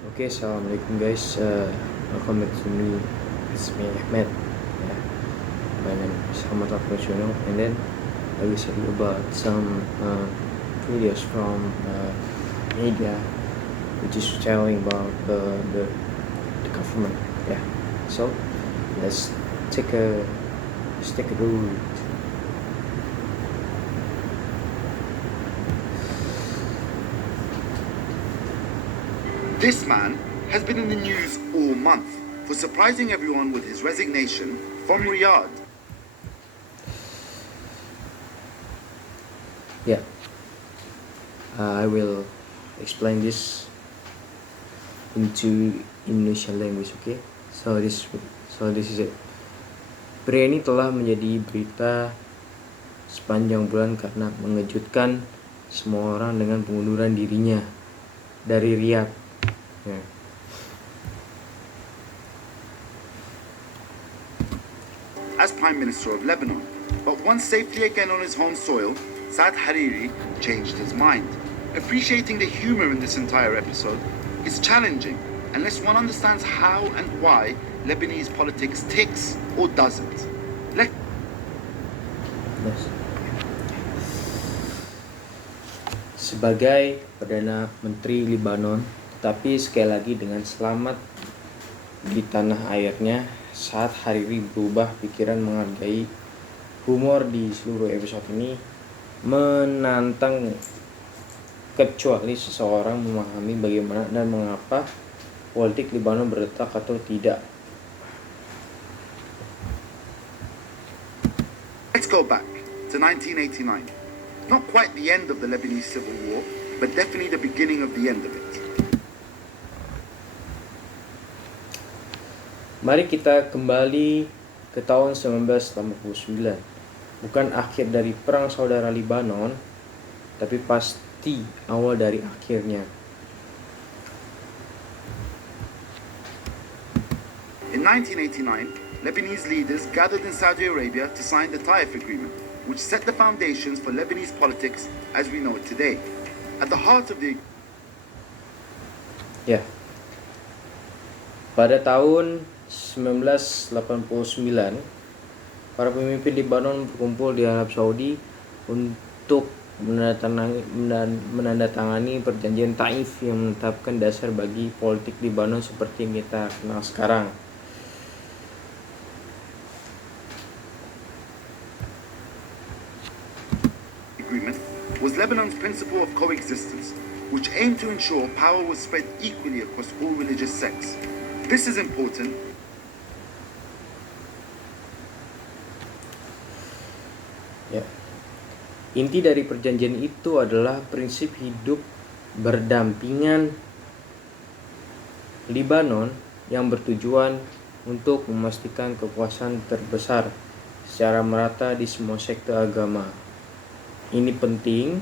Okay, assalamualaikum guys. Welcome back to me. It's me Ahmed. Yeah, my name is Ahmad Al-Fashono, and then I will tell you about some videos from media, which is telling about the government. Yeah, so let's take a let's take a look. This man has been in the news all month for surprising everyone with his resignation from Riyadh. Yeah, I will explain this into Indonesian language. Okay, so this is it. Pria ini telah menjadi berita sepanjang bulan karena mengejutkan semua orang dengan pengunduran dirinya dari Riyadh. Yeah. As Prime Minister of Lebanon. But once safely again on his home soil, Saad Hariri changed his mind. Appreciating the humor in this entire episode is challenging unless one understands how and why Lebanese politics ticks or doesn't. Yes. Sebagai Perdana Menteri Lebanon, tapi sekali lagi dengan selamat di tanah airnya, Saad Hariri berubah pikiran menghargai humor di seluruh episode ini, menantang kecuali seseorang memahami bagaimana dan mengapa politik Lebanon berdetak atau tidak. Let's go back to 1989. Not quite the end of the Lebanese Civil War, but definitely the beginning of the end of it. Mari kita kembali ke tahun 1989. Bukan akhir dari perang saudara Lebanon, tapi pasti awal dari akhirnya. In 1989, Lebanese leaders gathered in Saudi Arabia to sign the Taif Agreement, which set the foundations for Lebanese politics as we know it today. At the heart of the Ya. Pada tahun 1989, para pemimpin Lebanon berkumpul di Arab Saudi untuk menandatangani perjanjian Taif yang menetapkan dasar bagi politik Lebanon seperti yang kita kenal sekarang. agreement was Lebanon's principle of coexistence, which aimed to ensure power was spread equally across all religious sects. This is important. Ya. Inti dari perjanjian itu adalah prinsip hidup berdampingan Lebanon yang bertujuan untuk memastikan kekuasaan terbesar secara merata di semua sektor agama. Ini penting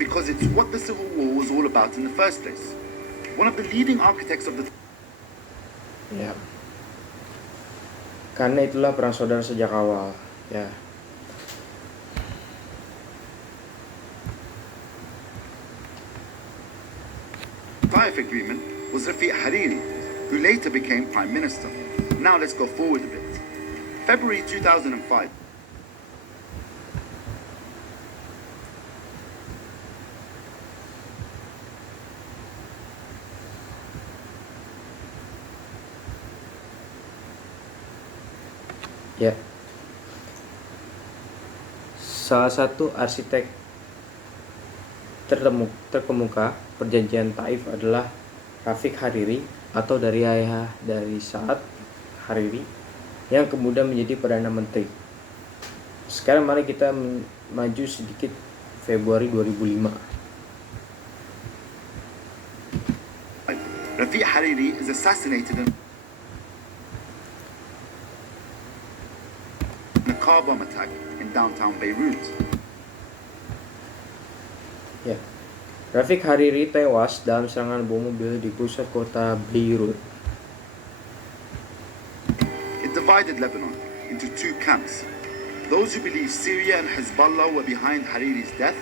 Because it's what the Civil War was all about in the first place. One of the leading architects of the ya. Karena itulah perang saudara sejak awal, ya. Taif Agreement was Rafiq Hariri, who later became Prime Minister. Now let's go forward a bit. February 2005. Ya. Salah satu arsitek terkemuka perjanjian Taif adalah Rafiq Hariri atau dari ayah dari Saad Hariri yang kemudian menjadi Perdana Menteri. Sekarang mari kita maju sedikit Februari 2005. Rafiq Hariri is assassinated in a car bomb attack in downtown Beirut. Ya. Rafiq Hariri tewas dalam serangan bom mobil di pusat kota Beirut. It divided Lebanon into two camps. Those who believe Syria and Hezbollah were behind Hariri's death,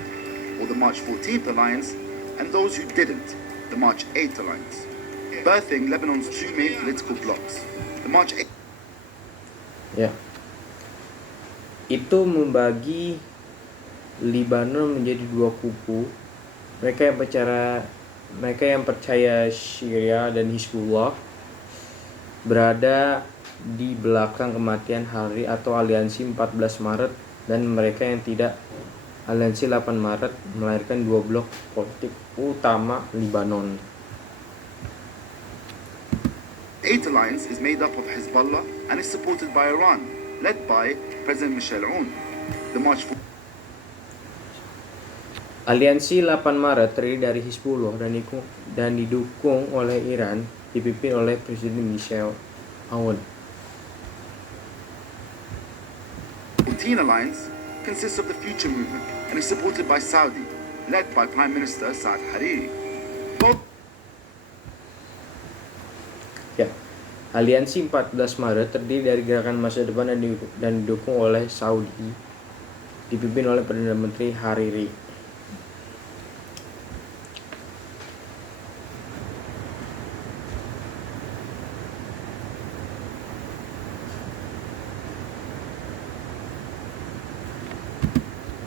or the March 14th alliance, and those who didn't, the March 8 Alliance, birthing Lebanon's two main political blocs. The March 8 Ya, itu membagi Lebanon menjadi dua kubu. Mereka yang percaya Syria dan Hizbullah berada di belakang kematian Hariri atau aliansi 14 Maret, dan mereka yang tidak, aliansi 8 Maret, melahirkan dua blok politik utama Lebanon. 8 Alliance is made up of Hezbollah and is supported by Iran, led by President Michel Aoun. The March 4 Aliansi 8 Maret terdiri dari Hizbullah dan didukung oleh Iran, dipimpin oleh Presiden Michel Aoun. 14 Alliance consists of the Future Movement and is supported by Saudi, led by Prime Minister Saad Hariri. Both Ya, Aliansi 14 Maret terdiri dari Gerakan Masa Depan dan didukung oleh Saudi, dipimpin oleh Perdana Menteri Hariri.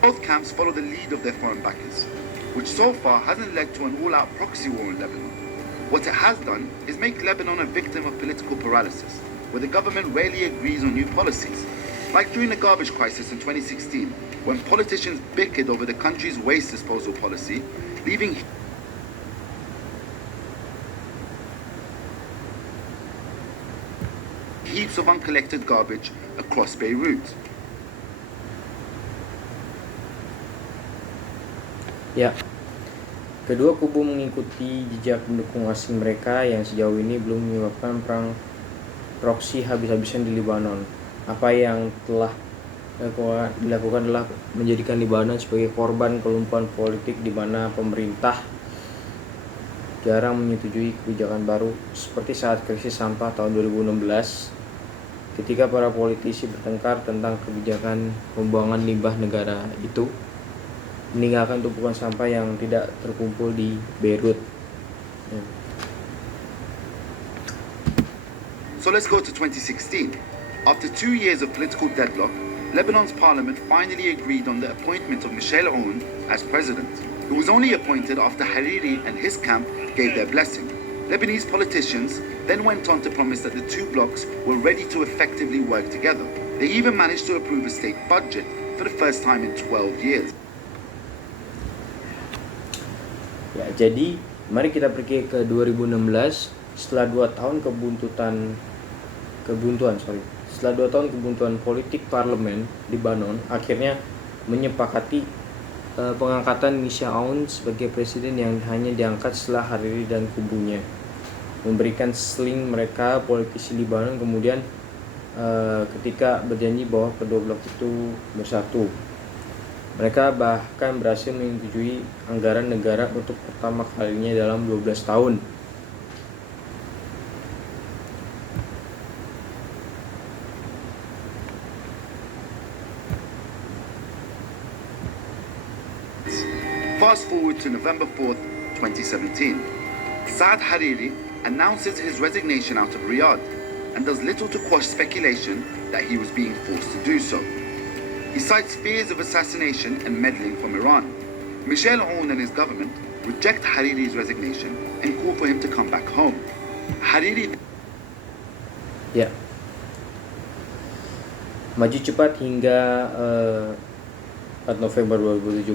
Both camps follow the lead of their foreign backers, which so far hasn't led to an all-out proxy war in Lebanon. What it has done is make Lebanon a victim of political paralysis, where the government rarely agrees on new policies. Like during the garbage crisis in 2016, when politicians bickered over the country's waste disposal policy, leaving heaps of uncollected garbage across Beirut. Ya, kedua kubu mengikuti jejak pendukung asing mereka yang sejauh ini belum menyebabkan perang proksi habis-habisan di Lebanon. Apa yang telah dilakukan adalah menjadikan Lebanon sebagai korban kelumpuhan politik di mana pemerintah jarang menyetujui kebijakan baru, seperti saat krisis sampah tahun 2016 ketika para politisi bertengkar tentang kebijakan pembuangan limbah negara itu, meninggalkan tumpukan sampah yang tidak terkumpul di Beirut. So let's go to 2016. After 2 years of political deadlock, Lebanon's parliament finally agreed on the appointment of Michel Aoun as president, who was only appointed after Hariri and his camp gave their blessing. Lebanese politicians then went on to promise that the two blocs were ready to effectively work together. They even managed to approve a state budget for the first time in 12 years. Ya, jadi mari kita pergi ke 2016 setelah 2 tahun kebuntuan politik parlemen Lebanon akhirnya menyepakati pengangkatan Michel Aoun sebagai presiden yang hanya diangkat setelah Hariri dan kubunya memberikan sling mereka politisi Lebanon kemudian ketika berjanji bahwa kedua blok itu bersatu. Mereka bahkan berhasil menyetujui anggaran negara untuk pertama kalinya dalam 12 tahun. Fast forward to November 4th, 2017. Saad Hariri announces his resignation out of Riyadh and does little to quash speculation that he was being forced to do so. He cites fears of assassination and meddling from Iran. Michel Aoun and his government reject Hariri's resignation and call for him to come back home. Hariri Ya, maju cepat hingga 4 November 2017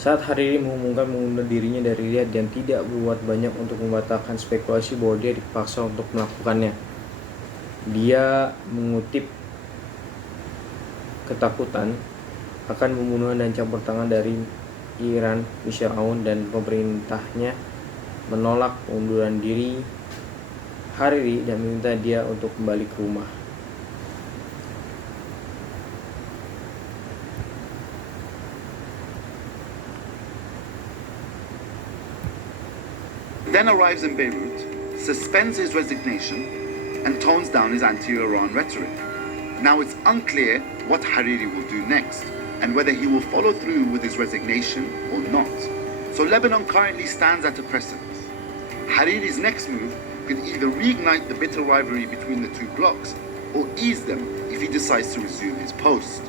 saat Hariri mengumumkan mengundur dirinya dari Riyadh dan tidak berbuat banyak untuk membatalkan spekulasi bahwa dia dipaksa untuk melakukannya. Dia mengutip ketakutan akan pembunuhan dan campur tangan dari Iran, Michel Aoun dan pemerintahnya menolak pengunduran diri Hariri dan meminta dia untuk kembali ke rumah. then arrives in Beirut, suspends his resignation, and tones down his anti-Iran rhetoric. Now it's unclear what Hariri will do next, and whether he will follow through with his resignation or not. So Lebanon currently stands at a precipice. Hariri's next move could either reignite the bitter rivalry between the two blocs or ease them if he decides to resume his post.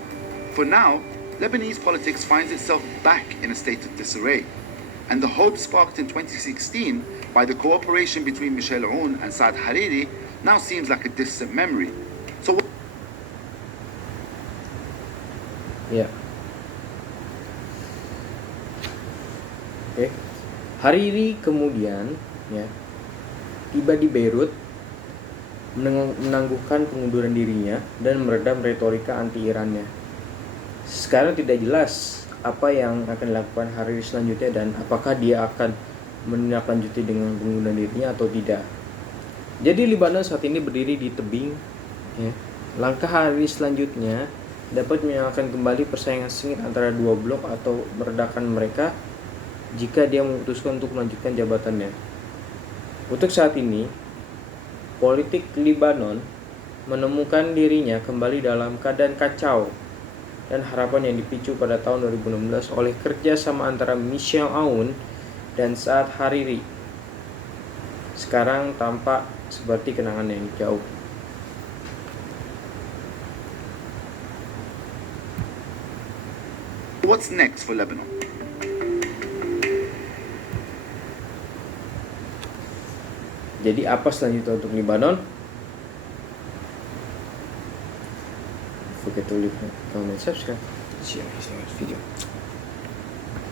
For now, Lebanese politics finds itself back in a state of disarray, and the hope sparked in 2016 by the cooperation between Michel Aoun and Saad Hariri now seems like a distant memory. So Ya. Oke. Hariri kemudian ya tiba di Beirut menangguhkan pengunduran dirinya dan meredam retorika anti-Irannya. Sekarang tidak jelas apa yang akan dilakukan Hariri selanjutnya dan apakah dia akan menindaklanjuti dengan pengunduran dirinya atau tidak. Jadi Lebanon saat ini berdiri di tebing ya. Langkah Hariri selanjutnya dapat menyalakan kembali persaingan sengit antara dua blok atau meredakan mereka jika dia memutuskan untuk melanjutkan jabatannya. Untuk saat ini, politik Lebanon menemukan dirinya kembali dalam keadaan kacau dan harapan yang dipicu pada tahun 2016 oleh kerjasama antara Michel Aoun dan Saad Hariri sekarang tampak seperti kenangan yang jauh. what's next for Lebanon? Jadi apa selanjutnya untuk Lebanon? Don't forget to leave a comment, subscribe, share this video.